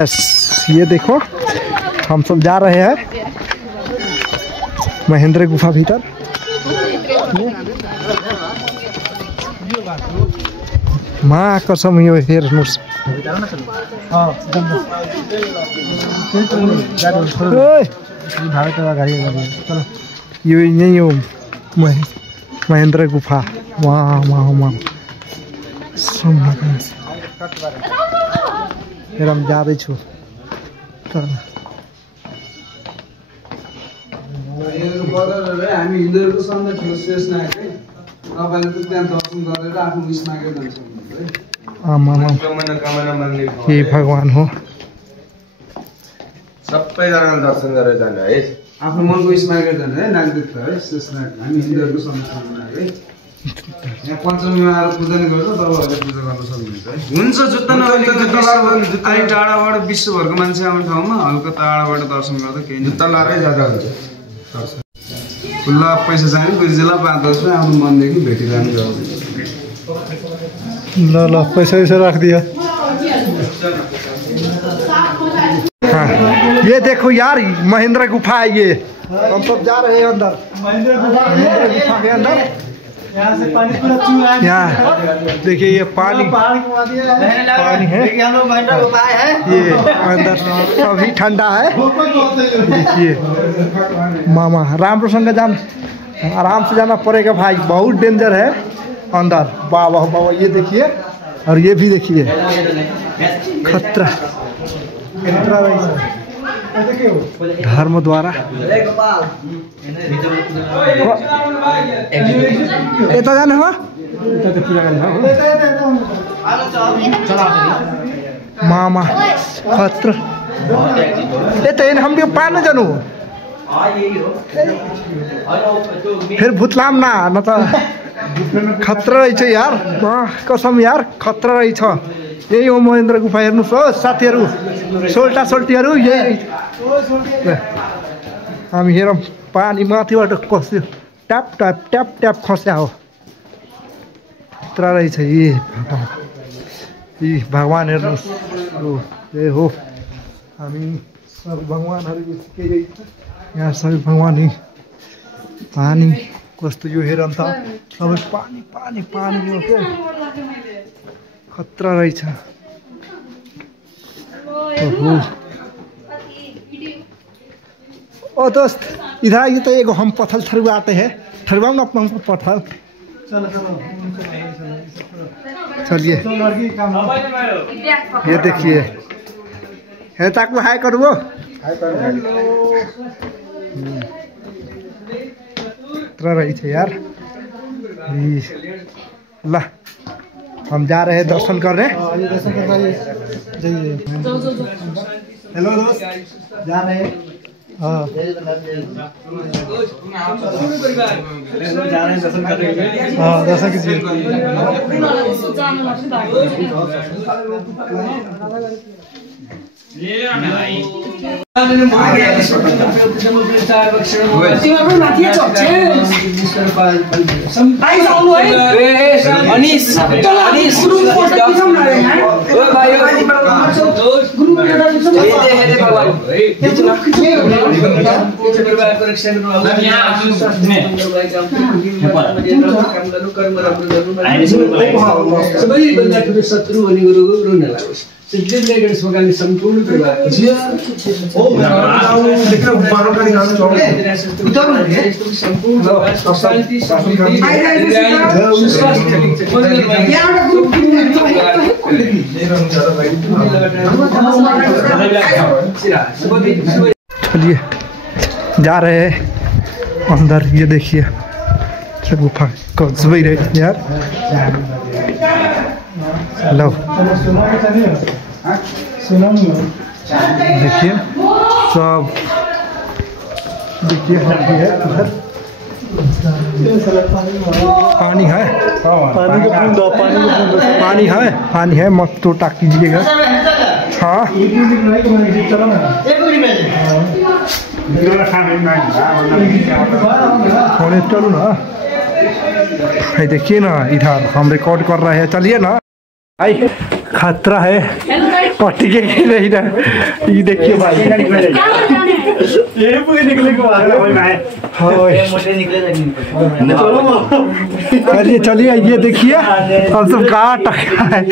ये देखो हम सब जा रहे हैं महेंद्र गुफा भीतर। माँ कसम यो हेर्नुस् यो यही हो महेंद्र गुफा। वहाँ वहाँ वहाँ फिर हम जाँदैछु। हामी हिन्दूहरुको सन्देश ठुलो शेष नायक है। तपाईले त त्यहाँ दर्शन गरेर आफ्नो विश मागेर जान्छ है। हे भगवान हो। सबैजनाले दर्शन गरेर जानु है। आफ्नो मनको विश मागेर जानु है। नागरिक है शेष नायक। हामी हिन्दूहरुको सन्देश नायक है। यहाँ पञ्चमीमा आएर पूजा नै गर्छ। तपाईहरुले पूजा गर्न सक्नुहुन्छ है। हुन्छ जुत्ता नभएको जुत्ता लगाउनु। जुत्ता टाढाबाट विश्वभरको मान्छे आउने ठाउँमा हल्का टाढाबाट दर्शन गर्दा केही जुत्ता लारै जाँदा हुन्छ। खुल्ला पैसा चाहिने गुरुजीलाई 5-10 रुपैयाँ आफ्नो मनदेखि भेटिरहनु जाऊ। ल पैसा राखिदिया। हाँ ये देखो यार महेंद्र गुफा है। ये हम सब जा रहे हैं अंदर महेंद्र गुफा के अंदर। यहाँ से पानी पूरा चूर है। यहाँ देखिए ये पानी है। ये अंदर अभी ठंडा है। देखिए मामा रामप्रसंग जान आराम से जाना पड़ेगा भाई। बहुत डेंजर है अंदर। वाह वाह वाह ये देखिए और ये भी देखिए खतरा धर्म द्वारा यता जाने हो मामा खतरा यता हम भी पार न जानु फिर भूतलाम न त खतरा रहेछ यार। कसम यार खतरा रहेछ। यही हो महेंद्र गुफा। हेर्नुस् हो साथीहरु सोल्टा सोल्टीहरु यही हामी हेरौँ पानी माथिबाट खस्यो। ट्याप ट्याप ट्याप ट्याप खस्या हो। खतरा रहेछ। यी भगवान हेर्नुस् यही हो। हामी सब भगवानहरु यहाँ सबै भगवान ही पानी कस्तो यो हेर त सबै पानी पानी पानी हो के खतरा रहेछ। ओ दोस्त इधर आइए तो एगो हम पत्थर ठरवाते हैं। ठरवाओ ना अपना पत्थर। चलिए ये देखिए है तक में हाय करो। खतरा रही थे यार। ला हम जा रहे हैं दर्शन करने। हेलो दोस्त जा रहे हैं। हाँ जा रहे हैं दर्शन करने। हाँ दर्शन कीजिए। संपूर्ण चलिए जा रहे हैं अंदर। ये देखिए गुफा कस्बई रही यार। लो देखिए सब देखिए इधर पानी है। पानी है पानी है मत तो टाक कीजिएगा। हाँ चलो ना देखिए ना इधर हम रिकॉर्ड कर रहे हैं। चलिए ना। भाई खतरा है पट्टी के नहीं ना ये देखिए भाई निकले को चलिए चलिए ये देखिए हम सब कहाँ टका है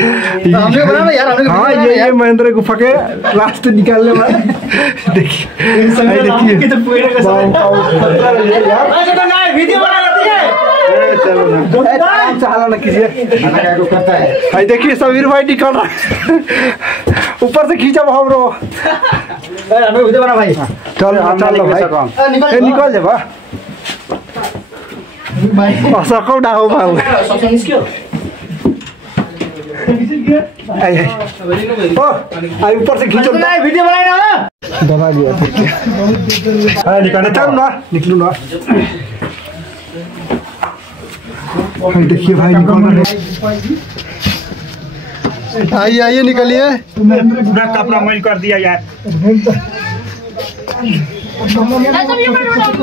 हाँ ये महेंद्र गुफा के रास्ते निकालने वाले देखिए देखिए समीर भाई निकल रहा है ऊपर से खींचा हम रो भाई चल चल भाई निकल जा सकौ ना हो भाऊ ऊपर से खींचो वीडियो बनाए ना दबा दिया निकलना चल ना निकलू ना देखिए भाई निकल रहे आइए आइए निकलिए पूरा कपड़ा मैल कर दिया यार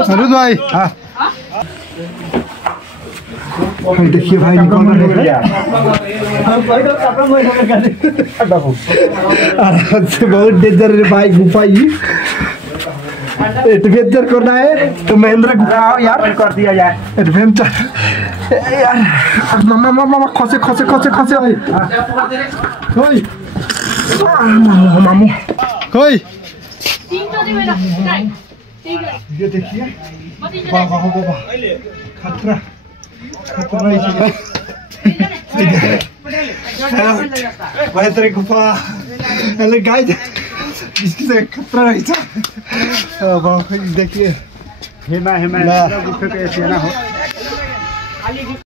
अरुण भाई हाँ देखिए भाई निकल रहे से बहुत डेंजर है भाई गुफा ये एडवेंचर करना है तो महेंद्र गुफा यार कर दिया यार एडवेंचर यार मामा मामा खसे खसे खसे खसे भाई कोई मामू कोई ये देखिए वाह वाह वाह खतरा खतरा भाई तेरे गुफा अरे गाइस इसकी से खतरा रही था देखिए हेमा गुफे के ऐसे ना हो